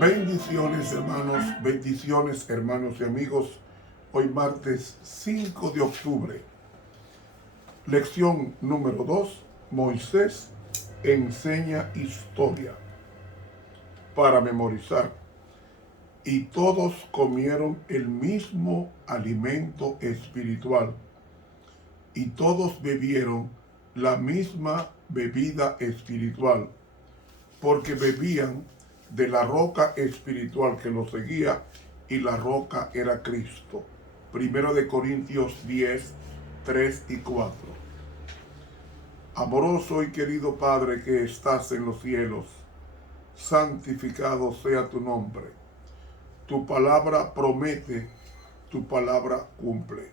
Bendiciones hermanos y amigos. Hoy martes 5 de octubre. Lección número 2. Moisés enseña historia para memorizar. Y todos comieron el mismo alimento espiritual. Y todos bebieron la misma bebida espiritual, porque bebían de la roca espiritual que los seguía, y la roca era Cristo. Primero de Corintios 10, 3 y 4. Amoroso y querido Padre que estás en los cielos, santificado sea tu nombre. Tu palabra promete, tu palabra cumple.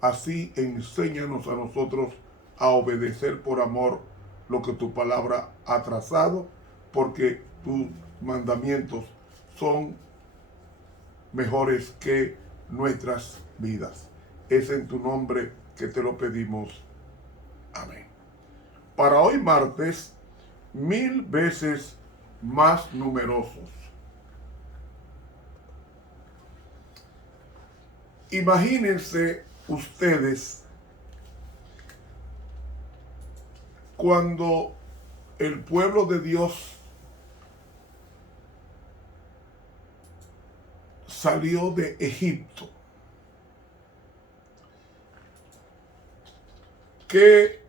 Así enséñanos a nosotros a obedecer por amor lo que tu palabra ha trazado, porque tus mandamientos son mejores que nuestras vidas. Es en tu nombre que te lo pedimos. Amén. Para hoy martes, 1000 veces más numerosos. Imagínense ustedes cuando el pueblo de Dios salió de Egipto. ¿Qué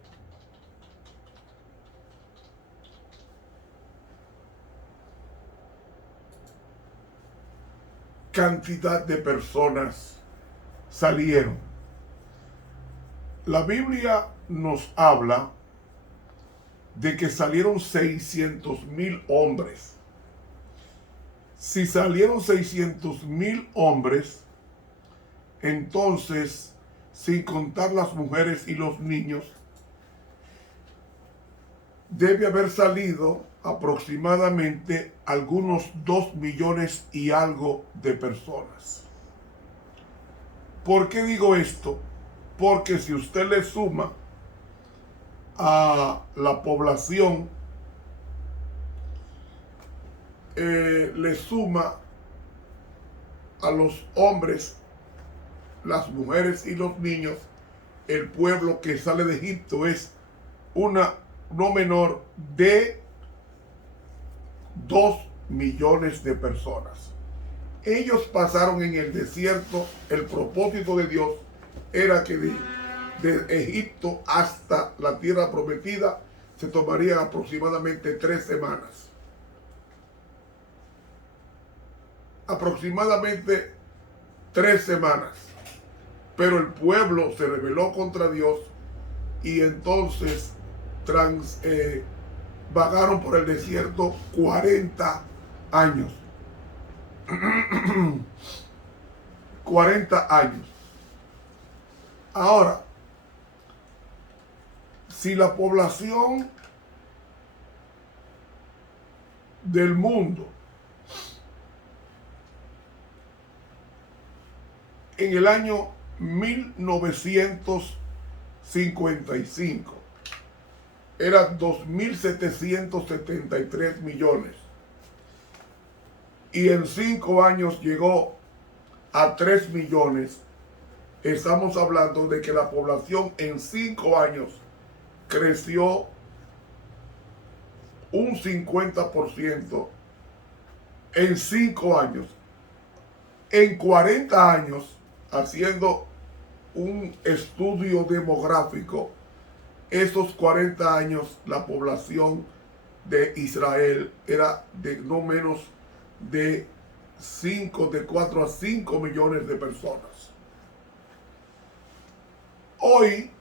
cantidad de personas salieron? La Biblia nos habla de que salieron 600,000 hombres. Si salieron 600,000 hombres, entonces, sin contar las mujeres y los niños, debe haber salido aproximadamente algunos 2 millones y algo de personas. ¿Por qué digo esto? Porque si usted le suma a la población, le suma a los hombres, las mujeres y los niños, el pueblo que sale de Egipto es no menor de 2 millones de personas. Ellos pasaron en el desierto. El propósito de Dios era que de Egipto hasta la tierra prometida se tomaría aproximadamente 3 semanas. Aproximadamente 3 semanas. Pero el pueblo se rebeló contra Dios y entonces vagaron por el desierto 40 años. 40 años. Ahora, si la población del mundo en el año 1955 era 2.773 millones y en 5 años llegó a 3 millones, estamos hablando de que la población en 5 años creció un 50% en 5 años. En 40 años, haciendo un estudio demográfico, esos 40 años la población de Israel era de no menos de 4 a 5 millones de personas. Hoy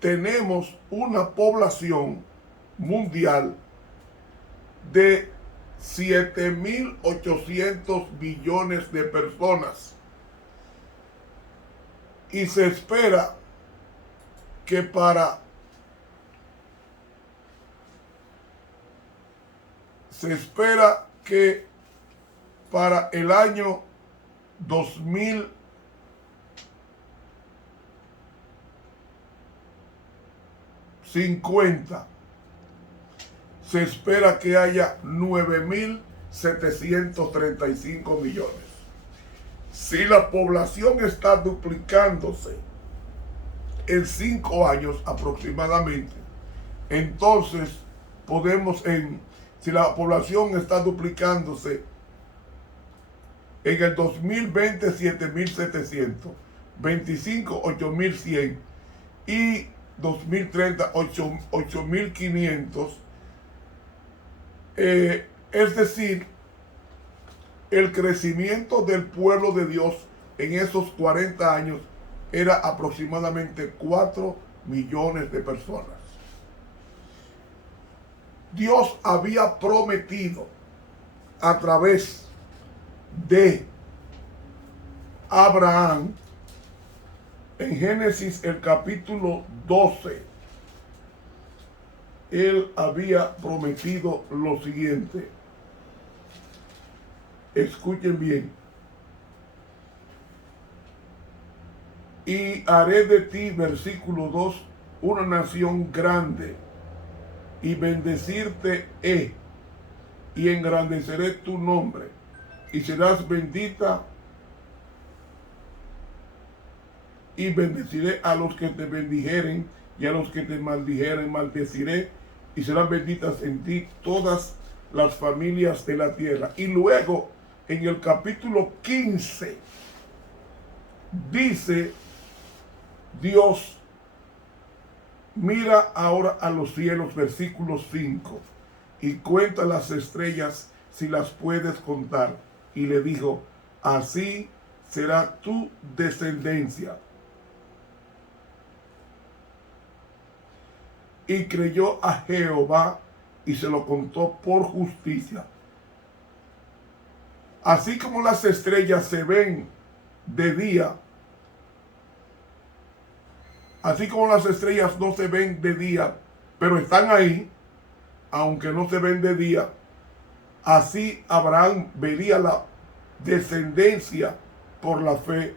tenemos una población mundial de 7.800 millones de personas. Y se espera que para el año 2000 50, se espera que haya 9.735 millones. Si la población está duplicándose en 5 años aproximadamente, entonces podemos, si la población está duplicándose en el 2020, 7.700, 25, 8.100 y 2030, 8.500. Es decir, el crecimiento del pueblo de Dios en esos 40 años era aproximadamente 4 millones de personas. Dios había prometido a través de Abraham en Génesis el capítulo 12. Él había prometido lo siguiente. Escuchen bien. Y haré de ti, versículo 2, una nación grande, y bendecirte y engrandeceré tu nombre, y serás bendita, y bendeciré a los que te bendijeren, y a los que te maldijeren maldeciré, y serán benditas en ti todas las familias de la tierra. Y luego, en el capítulo 15, dice Dios, mira ahora a los cielos, versículo 5, y cuenta las estrellas si las puedes contar. Y le dijo, así será tu descendencia. Y creyó a Jehová y se lo contó por justicia. Así como las estrellas se ven de día, así como las estrellas no se ven de día, pero están ahí, aunque no se ven de día, así Abraham vería la descendencia por la fe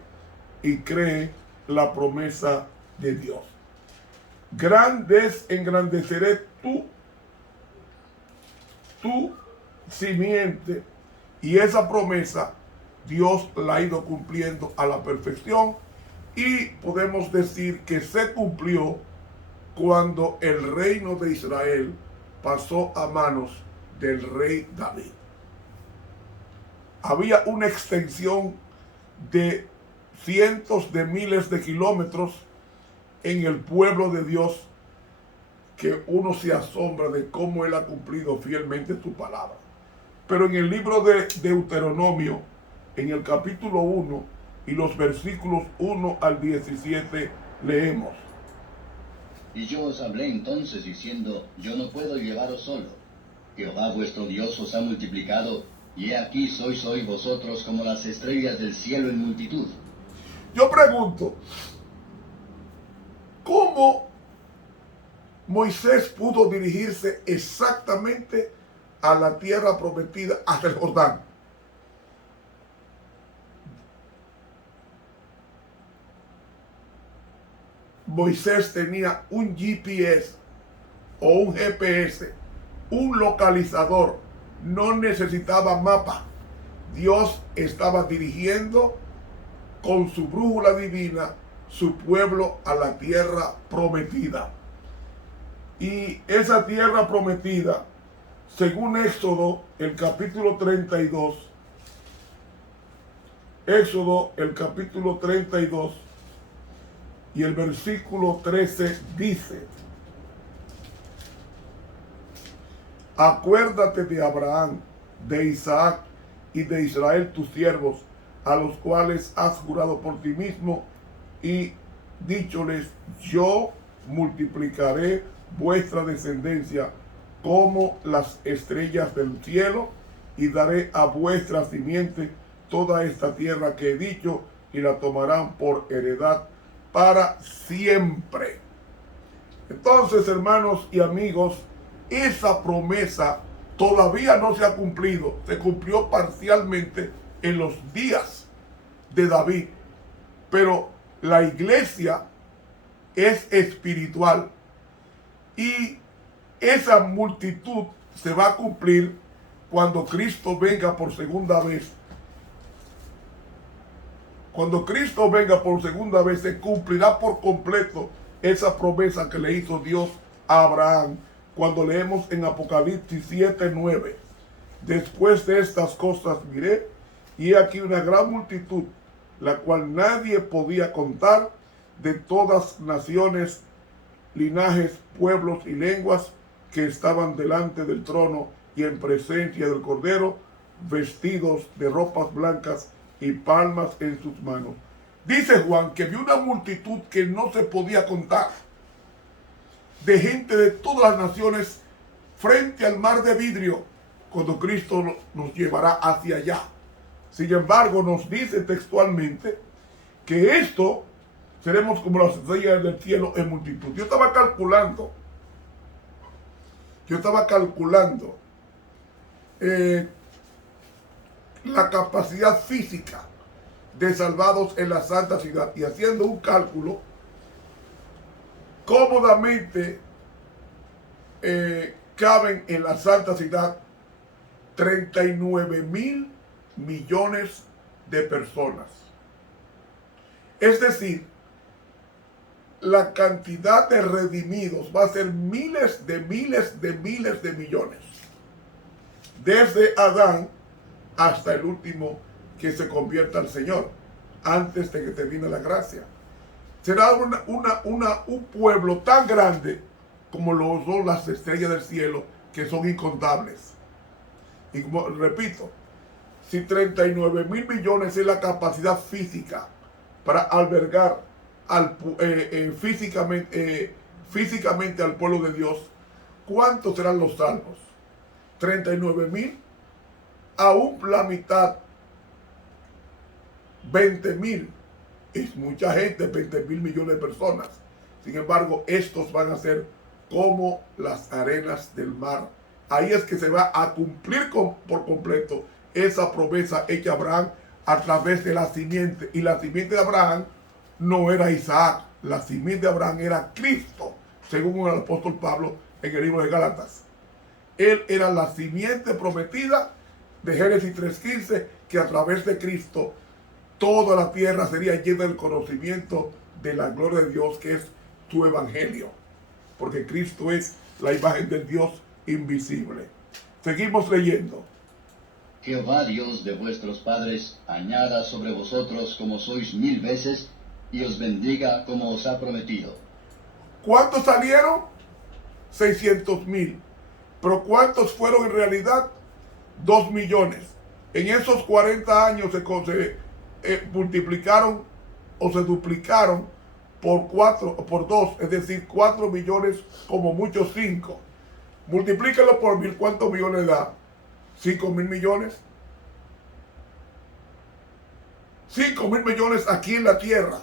y cree la promesa de Dios. Grandes engrandeceré tu simiente, y esa promesa Dios la ha ido cumpliendo a la perfección, y podemos decir que se cumplió cuando el reino de Israel pasó a manos del rey David. Había una extensión de cientos de miles de kilómetros en el pueblo de Dios, que uno se asombra de cómo Él ha cumplido fielmente su palabra. Pero en el libro de Deuteronomio, en el capítulo 1 y los versículos 1 al 17, leemos. Y yo os hablé entonces diciendo, yo no puedo llevaros solo. Jehová vuestro Dios os ha multiplicado, y he aquí sois hoy vosotros como las estrellas del cielo en multitud. Yo pregunto, ¿cómo Moisés pudo dirigirse exactamente a la tierra prometida hasta el Jordán? Moisés tenía un GPS o un GPS, un localizador, no necesitaba mapa. Dios estaba dirigiendo con su brújula divina su pueblo a la tierra prometida. Y esa tierra prometida, según Éxodo, el capítulo 32, Éxodo, el capítulo 32 y el versículo 13 dice, acuérdate de Abraham, de Isaac y de Israel tus siervos, a los cuales has jurado por ti mismo, y dícholes, yo multiplicaré vuestra descendencia como las estrellas del cielo, y daré a vuestra simiente toda esta tierra que he dicho, y la tomarán por heredad para siempre. Entonces, hermanos y amigos, esa promesa todavía no se ha cumplido. Se cumplió parcialmente en los días de David, pero la iglesia es espiritual, Y esa multitud se va a cumplir cuando Cristo venga por segunda vez. Cuando Cristo venga por segunda vez, se cumplirá por completo esa promesa que le hizo Dios a Abraham. Cuando leemos en Apocalipsis 7:9, después de estas cosas miré, y he aquí una gran multitud, la cual nadie podía contar, de todas naciones, linajes, pueblos y lenguas, que estaban delante del trono y en presencia del Cordero, vestidos de ropas blancas y palmas en sus manos. Dice Juan que vio una multitud que no se podía contar, de gente de todas las naciones, frente al mar de vidrio, cuando Cristo nos llevará hacia allá. Sin embargo, nos dice textualmente que esto seremos como las estrellas del cielo en multitud. Yo estaba calculando la capacidad física de salvados en la santa ciudad, y haciendo un cálculo, cómodamente caben en la santa ciudad 39,000 millones de personas. Es decir, la cantidad de redimidos va a ser miles de millones. Desde Adán hasta el último que se convierta al Señor, antes de que termine la gracia. Será un pueblo tan grande como lo son las estrellas del cielo, que son incontables. Y como repito, si 39,000 millones es la capacidad física para albergar físicamente al pueblo de Dios, ¿cuántos serán los salvos? 39,000, aún la mitad, 20,000, es mucha gente, 20,000 millones de personas. Sin embargo, estos van a ser como las arenas del mar. Ahí es que se va a cumplir por completo esa promesa hecha a Abraham a través de la simiente. Y la simiente de Abraham no era Isaac, la simiente de Abraham era Cristo, según el apóstol Pablo en el libro de Gálatas. Él era la simiente prometida de Génesis 3:15, que a través de Cristo toda la tierra sería llena del conocimiento de la gloria de Dios, que es su evangelio, porque Cristo es la imagen del Dios invisible. Seguimos leyendo. Jehová Dios de vuestros padres añada sobre vosotros como sois 1000 veces, y os bendiga como os ha prometido. ¿Cuántos salieron? 600,000. Pero ¿cuántos fueron en realidad? 2 millones. En esos 40 años se multiplicaron o se duplicaron por 2, es decir, 4 millones, como muchos 5. Multiplícalo por 1000, ¿cuántos millones da? 5,000 millones. 5,000 millones aquí en la tierra.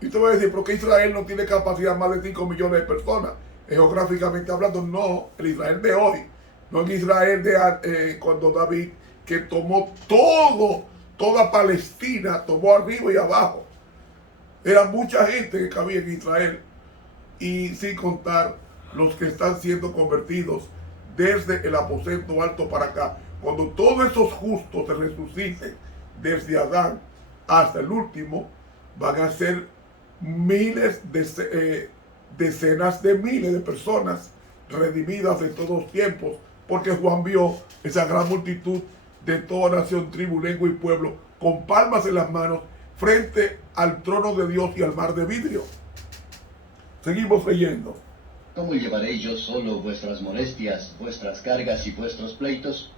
Y usted va a decir, ¿por qué Israel no tiene capacidad más de 5 millones de personas? Geográficamente hablando, no. El Israel de hoy, no el Israel de cuando David, que tomó toda Palestina, tomó arriba y abajo. Era mucha gente que cabía en Israel. Y sin contar los que están siendo convertidos desde el aposento alto para acá. Cuando todos esos justos se resuciten, desde Adán hasta el último, van a ser decenas de miles de personas redimidas en todos los tiempos, porque Juan vio esa gran multitud de toda nación, tribu, lengua y pueblo, con palmas en las manos, frente al trono de Dios y al mar de vidrio. Seguimos leyendo. ¿Cómo llevaréis yo solo vuestras molestias, vuestras cargas y vuestros pleitos?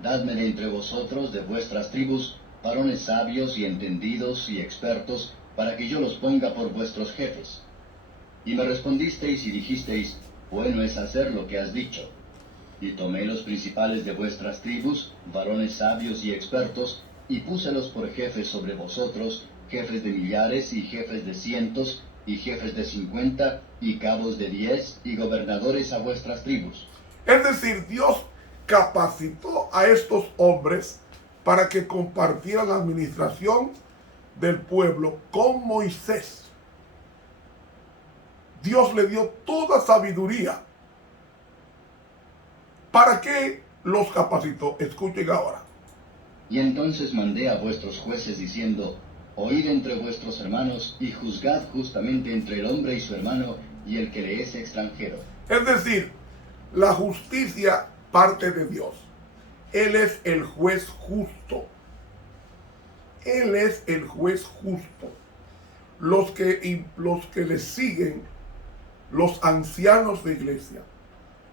Dadme de entre vosotros, de vuestras tribus, varones sabios y entendidos y expertos, para que yo los ponga por vuestros jefes. Y me respondisteis y dijisteis, bueno es hacer lo que has dicho. Y tomé los principales de vuestras tribus, varones sabios y expertos, y púselos por jefes sobre vosotros, jefes de millares y jefes de cientos, y jefes de 50, y cabos de 10, y gobernadores a vuestras tribus. Es decir, Dios capacitó a estos hombres para que compartieran la administración del pueblo con Moisés. Dios le dio toda sabiduría. ¿Para qué los capacitó? Escuchen ahora. Y entonces mandé a vuestros jueces diciendo, oíd entre vuestros hermanos y juzgad justamente entre el hombre y su hermano y el que le es extranjero. Es decir, la justicia parte de Dios. Él es el juez justo. Él es el juez justo. Los que le siguen, los ancianos de iglesia,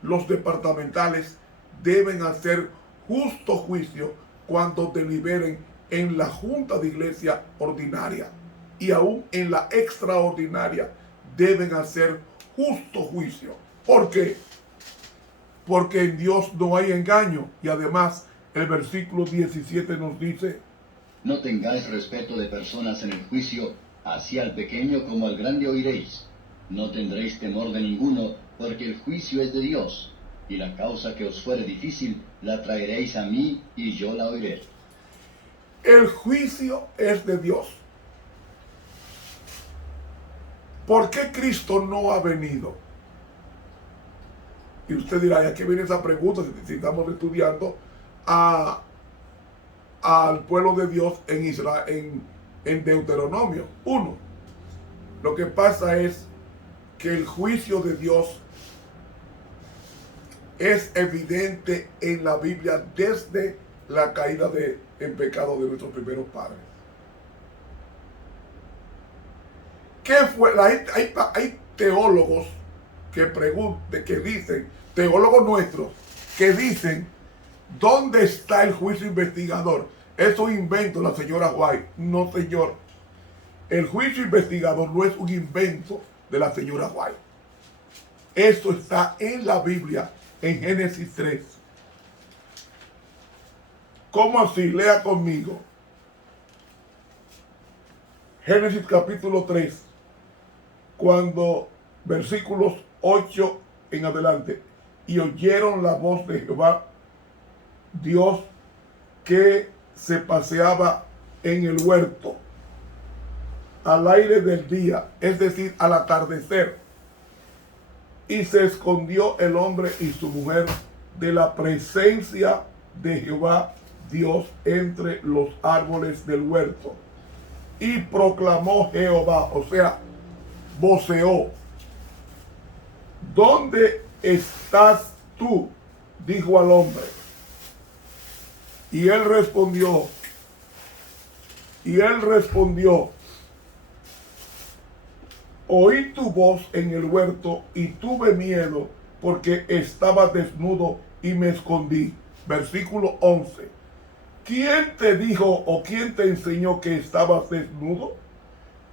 los departamentales, deben hacer justo juicio cuando deliberen en la junta de iglesia ordinaria, y aún en la extraordinaria deben hacer justo juicio. ¿Por qué? Porque en Dios no hay engaño, y además el versículo 17 nos dice: no tengáis respeto de personas en el juicio, así al pequeño como al grande oiréis. No tendréis temor de ninguno, porque el juicio es de Dios, y la causa que os fuere difícil la traeréis a mí, y yo la oiré. El juicio es de Dios. ¿Por qué Cristo no ha venido? Y usted dirá, ¿y a qué viene esa pregunta si estamos estudiando al pueblo de Dios en Israel, en Deuteronomio 1? Lo que pasa es que el juicio de Dios es evidente en la Biblia desde la caída en pecado de nuestros primeros padres. ¿Qué fue? Hay teólogos que dicen, teólogos nuestros, que dicen, ¿dónde está el juicio investigador? Eso invento la señora White. No, señor. El juicio investigador no es un invento de la señora White. Esto está en la Biblia, en Génesis 3. ¿Cómo así? Lea conmigo. Génesis capítulo 3, cuando versículos 8 en adelante. Y oyeron la voz de Jehová, Dios, que se paseaba en el huerto al aire del día, es decir, al atardecer. Y se escondió el hombre y su mujer de la presencia de Jehová Dios entre los árboles del huerto. Y proclamó Jehová, o sea, voceó: ¿dónde estás tú? Dijo al hombre. Y él respondió, oí tu voz en el huerto y tuve miedo porque estaba desnudo y me escondí. Versículo 11. ¿Quién te dijo o quién te enseñó que estabas desnudo?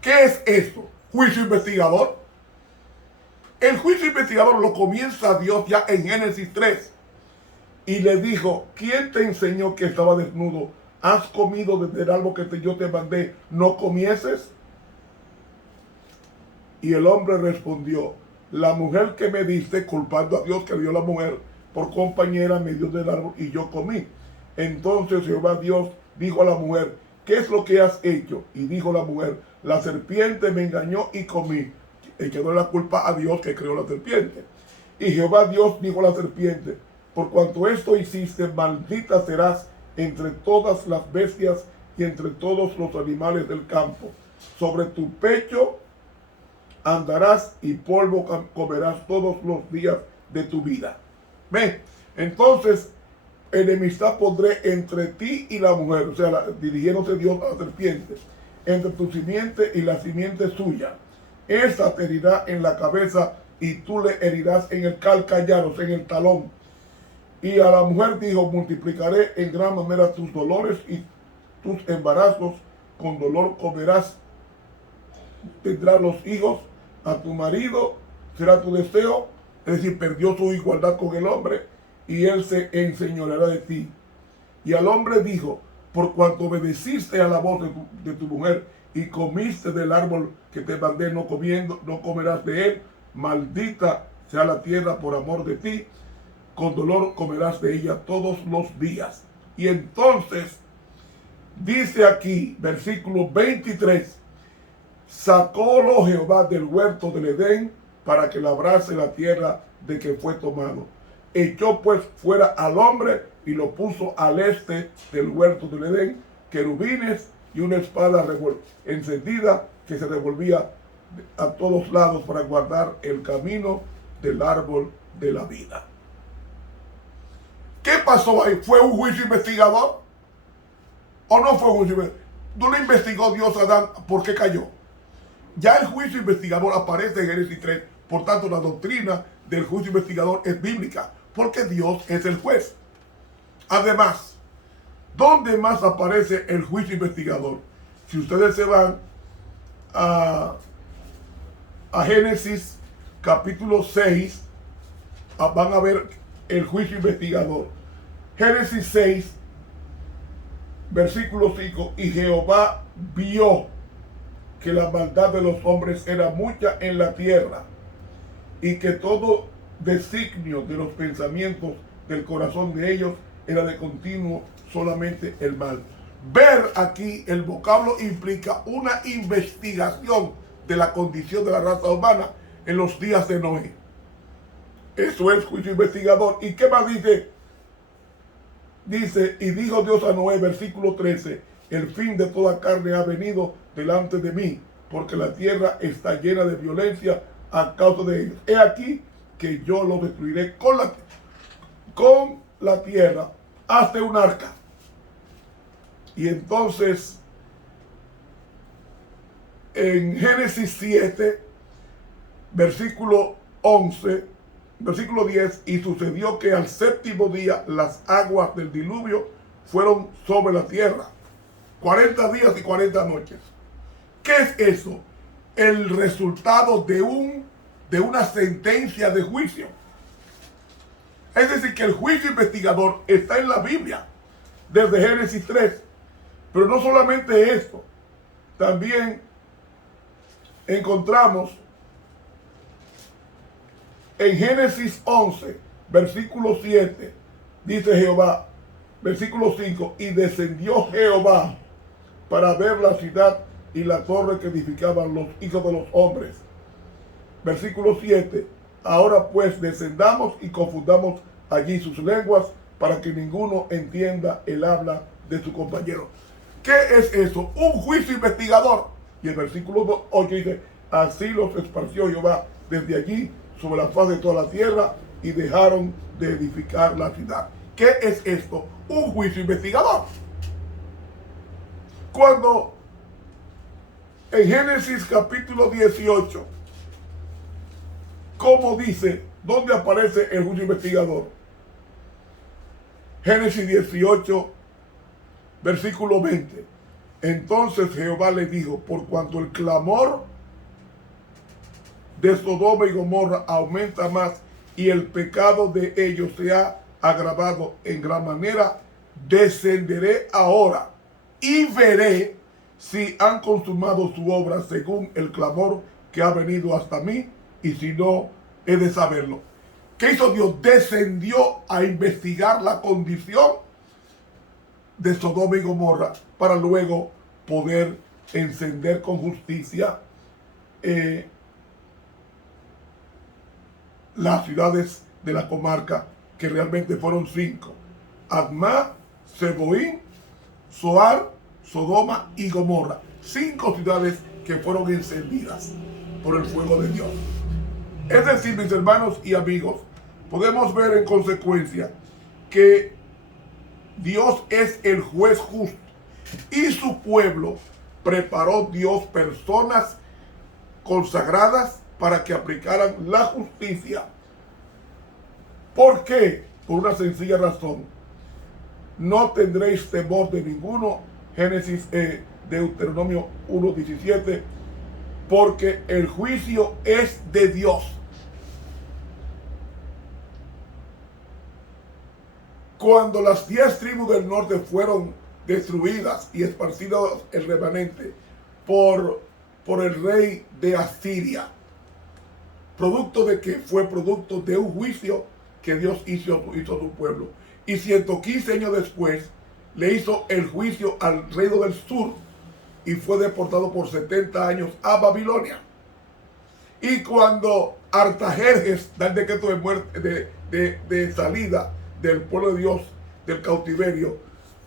¿Qué es eso? ¿Juicio investigador? El juicio investigador lo comienza Dios ya en Génesis 3. Y le dijo, ¿quién te enseñó que estaba desnudo? ¿Has comido desde el árbol que yo te mandé? ¿No comieses? Y el hombre respondió, la mujer que me diste, culpando a Dios que dio la mujer por compañera, me dio del árbol y yo comí. Entonces Jehová Dios dijo a la mujer, ¿qué es lo que has hecho? Y dijo la mujer, la serpiente me engañó y comí. Echando la culpa a Dios que creó la serpiente. Y Jehová Dios dijo a la serpiente, por cuanto esto hiciste, maldita serás entre todas las bestias y entre todos los animales del campo. Sobre tu pecho andarás y polvo comerás todos los días de tu vida. ¿Ven? Entonces, enemistad pondré entre ti y la mujer, o sea, dirigiéndose Dios a la serpiente, entre tu simiente y la simiente suya. Esta te herirá en la cabeza y tú le herirás en el calcañar, o sea, en el talón. Y a la mujer dijo, multiplicaré en gran manera tus dolores y tus embarazos, con dolor comerás, tendrás los hijos, a tu marido será tu deseo, es decir, perdió su igualdad con el hombre, y él se enseñoreará de ti. Y al hombre dijo, por cuanto obedeciste a la voz de tu mujer, y comiste del árbol que te mandé no comerás de él, maldita sea la tierra por amor de ti, con dolor comerás de ella todos los días. Y entonces, dice aquí, versículo 23, sacólo Jehová del huerto del Edén para que labrase la tierra de que fue tomado. Echó pues fuera al hombre y lo puso al este del huerto del Edén, querubines y una espada encendida que se revolvía a todos lados para guardar el camino del árbol de la vida. ¿Qué pasó ahí? ¿Fue un juicio investigador? ¿O no fue un juicio investigador? ¿No le investigó Dios a Adán por qué cayó? Ya el juicio investigador aparece en Génesis 3, por tanto la doctrina del juicio investigador es bíblica, porque Dios es el juez. Además, ¿dónde más aparece el juicio investigador? Si ustedes se van a Génesis capítulo 6, van a ver el juicio investigador. Génesis 6, versículo 5, y Jehová vio que la maldad de los hombres era mucha en la tierra, y que todo designio de los pensamientos del corazón de ellos era de continuo solamente el mal. Ver aquí el vocablo implica una investigación de la condición de la raza humana en los días de Noé. Eso es juicio investigador. ¿Y qué más dice? Dice, y dijo Dios a Noé, versículo 13, el fin de toda carne ha venido delante de mí, porque la tierra está llena de violencia a causa de ellos. He aquí que yo lo destruiré con la tierra hasta un arca. Y entonces, en Génesis 7, versículo 11, versículo 10, y sucedió que al séptimo día las aguas del diluvio fueron sobre la tierra, 40 días y 40 noches. ¿Qué es eso? El resultado de una sentencia de juicio. Es decir, que el juicio investigador está en la Biblia, desde Génesis 3. Pero no solamente esto, también encontramos en Génesis 11, versículo 7, dice Jehová, versículo 5, y descendió Jehová para ver la ciudad y la torre que edificaban los hijos de los hombres. Versículo 7, ahora pues descendamos y confundamos allí sus lenguas para que ninguno entienda el habla de su compañero. ¿Qué es eso? Un juicio investigador. Y el versículo 8 dice, así los esparció Jehová desde allí sobre la faz de toda la tierra y dejaron de edificar la ciudad. ¿Qué es esto? Un juicio investigador. Cuando en Génesis capítulo 18, ¿cómo dice? ¿Dónde aparece el juicio investigador? Génesis 18, versículo 20. Entonces Jehová le dijo, por cuanto el clamor de Sodoma y Gomorra aumenta más y el pecado de ellos se ha agravado en gran manera, descenderé ahora y veré si han consumado su obra según el clamor que ha venido hasta mí, y si no, he de saberlo. ¿Qué hizo Dios? Descendió a investigar la condición de Sodoma y Gomorra para luego poder encender con justicia las ciudades de la comarca, que realmente fueron 5: Admá, Zeboim, Zoar, Sodoma y Gomorra. 5 ciudades que fueron encendidas por el fuego de Dios. Es decir, mis hermanos y amigos, podemos ver en consecuencia que Dios es el juez justo y su pueblo preparó Dios personas consagradas para que aplicaran la justicia. ¿Por qué? Por una sencilla razón. No tendréis temor de ninguno. Génesis, Deuteronomio 1:17. Porque el juicio es de Dios. Cuando las 10 tribus del norte fueron destruidas y esparcidas el remanente por el rey de Asiria, producto de que fue producto de un juicio que Dios hizo a su pueblo. Y 115 años después le hizo el juicio al reino del sur y fue deportado por 70 años a Babilonia. Y cuando Artajerjes da el decreto de muerte, de salida del pueblo de Dios del cautiverio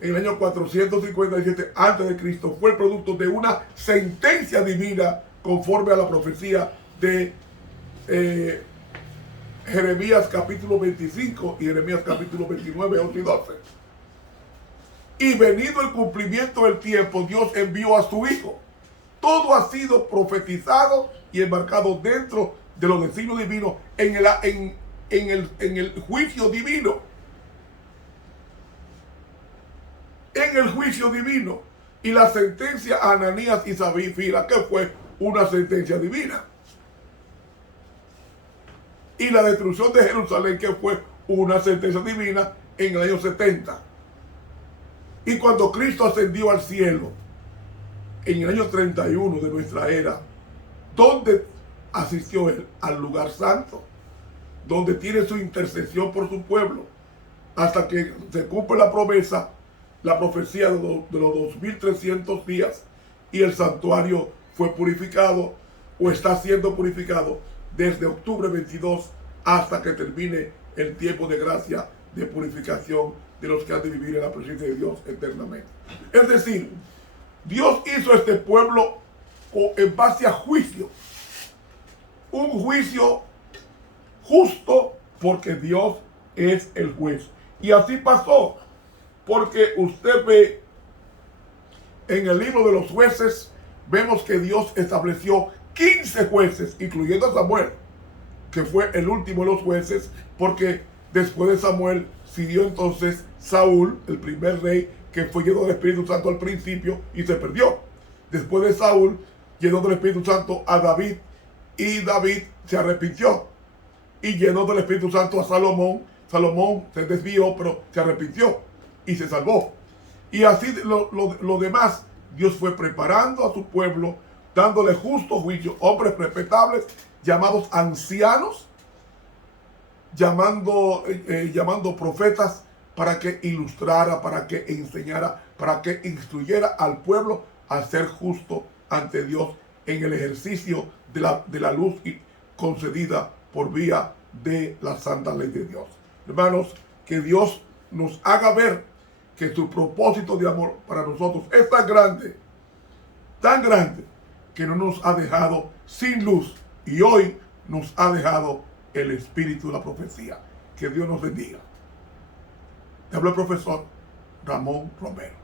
en el año 457 a.C. fue el producto de una sentencia divina conforme a la profecía de Jeremías capítulo 25 y Jeremías capítulo 29, 11 y 12. Y venido el cumplimiento del tiempo, Dios envió a su Hijo. Todo ha sido profetizado y embarcado dentro de los designios divinos en el juicio divino. En el juicio divino. Y la sentencia a Ananías y Zafira, que fue una sentencia divina. Y la destrucción de Jerusalén, que fue una sentencia divina en el año 70. Y cuando Cristo ascendió al cielo, en el año 31 de nuestra era, ¿dónde asistió él? Al lugar santo, donde tiene su intercesión por su pueblo, hasta que se cumple la promesa, la profecía de los 2300 días, y el santuario fue purificado, o está siendo purificado, desde octubre 22 hasta que termine el tiempo de gracia de purificación de los que han de vivir en la presencia de Dios eternamente. Es decir, Dios hizo este pueblo en base a juicio. Un juicio justo porque Dios es el juez. Y así pasó, porque usted ve en el libro de los jueces, vemos que Dios estableció 15 jueces, incluyendo a Samuel, que fue el último de los jueces, porque después de Samuel siguió entonces Saúl, el primer rey, que fue lleno del Espíritu Santo al principio y se perdió. Después de Saúl, llenó del Espíritu Santo a David, y David se arrepintió. Y llenó del Espíritu Santo a Salomón. Salomón se desvió, pero se arrepintió y se salvó. Y así lo demás, Dios fue preparando a su pueblo, dándole justo juicio, hombres respetables, llamados ancianos, llamando profetas, para que ilustrara, para que enseñara, para que instruyera al pueblo a ser justo ante Dios en el ejercicio de la luz concedida por vía de la santa ley de Dios. Hermanos, que Dios nos haga ver que su propósito de amor para nosotros es tan grande, que no nos ha dejado sin luz, y hoy nos ha dejado el espíritu de la profecía. Que Dios nos bendiga. Te habló el profesor Ramón Romero.